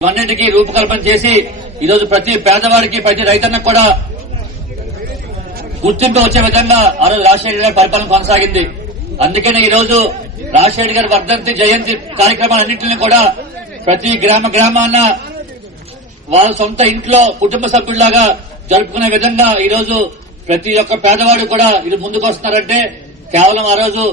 ఇవన్నిటికీ రూపకల్పన చేసి ఈరోజు ప్రతి పేదవాడికి ప్రతి రైతన్నకు కూడా గుర్తింపు వచ్చే విధంగా ఆ రోజు రాజశేఖర గారి పరిపాలన కొనసాగింది. అందుకనే ఈ రోజు రాజశేఖర గారి వర్ధంతి జయంతి కార్యక్రమాలన్నింటినీ కూడా ప్రతి గ్రామ గ్రామాన వాళ్ళ సొంత ఇంట్లో కుటుంబ సభ్యుల్లాగా జరుపుకునే విధంగా ఈ రోజు ప్రతి ఒక్క పేదవాడు కూడా ఇది ముందుకు వస్తున్నారంటే కేవలం ఆ రోజు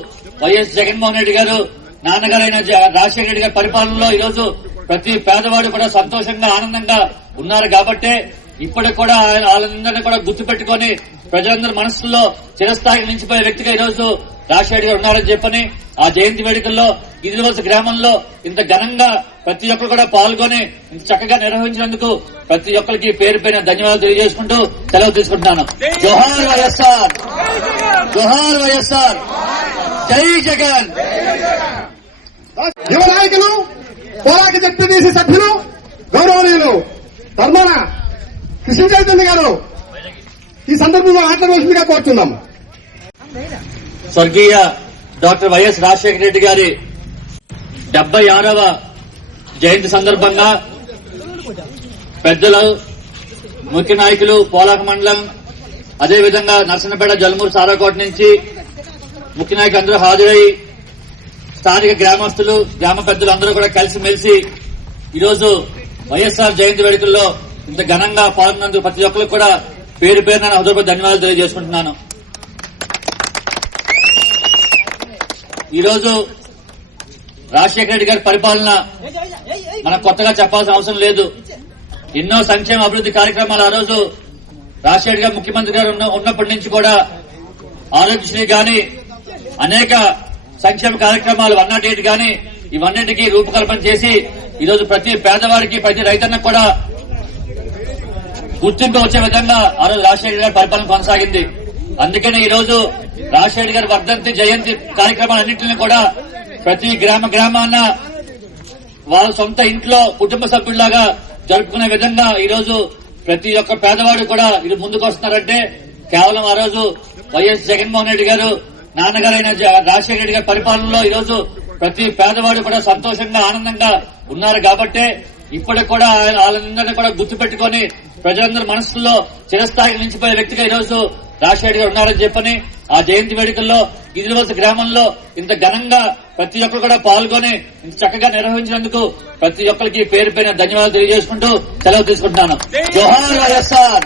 వైఎస్ జగన్మోహన్ రెడ్డి గారు నాన్నగారైన రాజశేఖర రెడ్డి గారి పరిపాలనలో ఈ రోజు ప్రతి పేదవాడు కూడా సంతోషంగా ఆనందంగా ఉన్నారు కాబట్టే ఇప్పటికి కూడా ఆయన- వాళ్ళందరినీ కూడా గుర్తుపెట్టుకొని ప్రజలందరి మనసుల్లో చిరస్థాయికి నిలిచిపోయే వ్యక్తిగా ఈ రోజు రాజశేఖర్ గారు ఉన్నారని చెప్పని ఆ జయంతి వేడుకల్లో ఇదివలస గ్రామంలో ఇంత ఘనంగా ప్రతి ఒక్కరు కూడా పాల్గొని ఇంత చక్కగా నిర్వహించినందుకు ప్రతి ఒక్కరికి పేరు పైన ధన్యవాదాలు తెలియజేసుకుంటూ సెలవు తీసుకుంటున్నాను. జోహార్ వైఎస్ఆర్. జోహార్ వైఎస్ఆర్. జై జగన్. యువ నాయకులు పోరాట జడ్పీటీసీ సభ్యులు గౌరవనీయులు ధర్మాన కృష్ణ చైతన్య గారు. ఈ సందర్భంగా మాట్లాడవలసిందిగా కోరుతున్నాం. స్వర్గీయ డాక్టర్ వైఎస్ రాజశేఖర రెడ్డి గారి డెబ్బై ఆరవ జయంతి సందర్భంగా పెద్దలు ముఖ్య నాయకులు పోలాక మండలం అదేవిధంగా నర్సనపేట జలమూరు సారాకోట నుంచి ముఖ్య నాయకులు అందరూ హాజరై స్థానిక గ్రామస్తులు గ్రామ పెద్దలు అందరూ కూడా కలిసిమెలిసి ఈరోజు వైఎస్ఆర్ జయంతి వేడుకల్లో ఇంత ఘనంగా పాల్గొన్నందుకు ప్రతి ఒక్కరికి కూడా పేరు పేరున హృదయపూర్వక ధన్యవాదాలు తెలియజేసుకుంటున్నాను. ఈరోజు రాజశేఖర రెడ్డి గారి పరిపాలన మనకు కొత్తగా చెప్పాల్సిన అవసరం లేదు. ఎన్నో సంక్షేమ అభివృద్ధి కార్యక్రమాలు ఆ రోజు రాజశేఖర గారు ముఖ్యమంత్రి గారు ఉన్నప్పటి నుంచి కూడా ఆరోగ్యశ్రీ గాని అనేక సంక్షేమ కార్యక్రమాలు వన్ నాట్ ఎయిట్ గాని ఇవన్నింటికీ రూపకల్పన చేసి ఈరోజు ప్రతి పేదవాడికి ప్రతి రైతన్నకు కూడా గుర్తింపు వచ్చే విధంగా ఆ రోజు రాజశేఖర గారి పరిపాలన కొనసాగింది. అందుకనే ఈ రోజు రాజశేఖర గారి వర్ధంతి జయంతి కార్యక్రమాలన్నింటినీ కూడా ప్రతి గ్రామ గ్రామాన వాళ్ళ సొంత ఇంట్లో కుటుంబ సభ్యుల్లాగా జరుపుకునే విధంగా ఈ రోజు ప్రతి ఒక్క పేదవాడు కూడా ఇది ముందుకు వస్తున్నారంటే కేవలం ఆ రోజు వైఎస్ జగన్మోహన్ రెడ్డి గారు నాన్నగారైన రాజశేఖర రెడ్డి గారి పరిపాలనలో ఈ రోజు ప్రతి పేదవాడు కూడా సంతోషంగా ఆనందంగా ఉన్నారు కాబట్టే ఇప్పటికి కూడా ఆయన- వాళ్ళందరినీ కూడా గుర్తుపెట్టుకొని ప్రజలందరి మనసుల్లో చిరస్థాయికి నిలిచిపోయే వ్యక్తిగా ఈ రోజు రాజశేఖర గారు ఉన్నారని చెప్పని ఆ జయంతి వేడుకల్లో ఇదివలస గ్రామంలో ఇంత ఘనంగా ప్రతి ఒక్కరు కూడా పాల్గొని ఇంత చక్కగా నిర్వహించినందుకు ప్రతి ఒక్కరికి పేరు పైన ధన్యవాదాలు తెలియజేసుకుంటూ సెలవు తీసుకుంటున్నాను. జోహార్ వైఎస్ఆర్!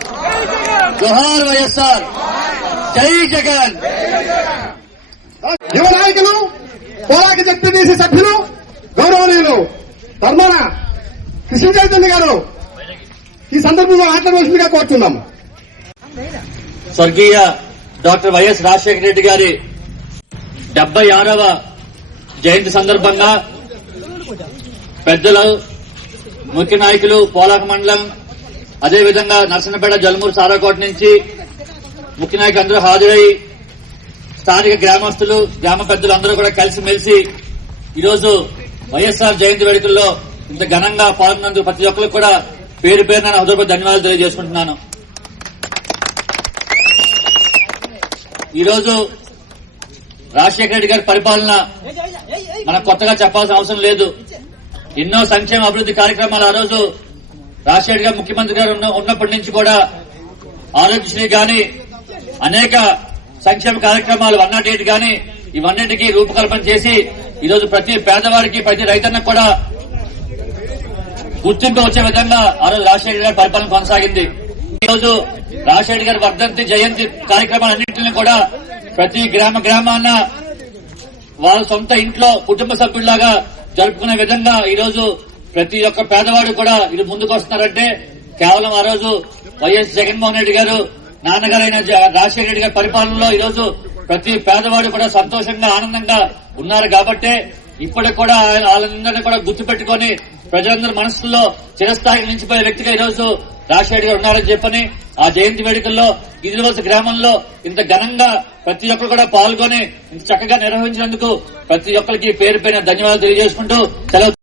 జోహార్ వైఎస్ఆర్! జై జగన్! యువ నాయకులు పోరాట జడ్పీటీసీ సభ్యులు గౌరవనీయులు ధర్మాన కృష్ణ చైతన్య గారు ఈ సందర్భంగా మాట్లాడవలసిందిగా కోరుతున్నాం. స్వర్గీయ డాక్టర్ వైఎస్ రాజశేఖర రెడ్డి గారి డెబ్బై ఆరవ జయంతి సందర్భంగా పెద్దలు ముఖ్య నాయకులు పోలాక మండలం అదేవిధంగా నర్సనపేట జలమూరు సారాకోట నుంచి ముఖ్య నాయకులు అందరూ హాజరై స్థానిక గ్రామస్తులు గ్రామ పెద్దలు అందరూ కూడా కలిసిమెలిసి ఈరోజు వైఎస్ఆర్ జయంతి వేడుకల్లో ఇంత ఘనంగా పాల్గొన్నందుకు ప్రతి ఒక్కరికి కూడా పేరు పేరు నేను హృదయపూర్వక ధన్యవాదాలు తెలియజేసుకుంటున్నాను. ఈరోజు రాజశేఖర రెడ్డి గారి పరిపాలన మనకు కొత్తగా చెప్పాల్సిన అవసరం లేదు. ఎన్నో సంక్షేమ అభివృద్ధి కార్యక్రమాలు ఆ రోజు రాజశేఖర గారు ముఖ్యమంత్రి గారు ఉన్నప్పటి నుంచి కూడా ఆరోగ్యశ్రీ గాని అనేక సంక్షేమ కార్యక్రమాలు వన్ నాట్ ఎయిట్ గాని ఇవన్నిటికీ రూపకల్పన చేసి ఈరోజు ప్రతి పేదవాడికి ప్రతి రైతన్నకు కూడా గుర్తింపు వచ్చే విధంగా ఆ రోజు రాజశేఖర గారి పరిపాలన కొనసాగింది. ఈరోజు రోజు రాజశేఖర గారి వర్ధంతి జయంతి కార్యక్రమాలన్నింటినీ కూడా ప్రతి గ్రామ గ్రామాన వాళ్ళ సొంత ఇంట్లో కుటుంబ సభ్యుల్లాగా జరుపుకునే విధంగా ఈరోజు ప్రతి ఒక్క పేదవాడు కూడా ఇది ముందుకు వస్తున్నారంటే కేవలం ఆ రోజు వైఎస్ జగన్మోహన్ రెడ్డి గారు నాన్నగారైన రాజశేఖర రెడ్డి గారి పరిపాలనలో ఈరోజు ప్రతి పేదవాడు కూడా సంతోషంగా ఆనందంగా ఉన్నారు కాబట్టే ఇప్పటికి కూడా ఆయన- వాళ్ళందరినీ కూడా గుర్తుపెట్టుకొని ప్రజలందరి మనసుల్లో చిరస్థాయికి నిలిచిపోయే వ్యక్తిగా ఈ రోజు రాజశేఖర గారు ఉన్నారని చెప్పని ఆ జయంతి వేడుకల్లో ఇదివలస గ్రామంలో ఇంత ఘనంగా ప్రతి ఒక్కరు కూడా పాల్గొని ఇంత చక్కగా నిర్వహించినందుకు ప్రతి ఒక్కరికి పేరు పైన ధన్యవాదాలు తెలియజేసుకుంటూ సెలవు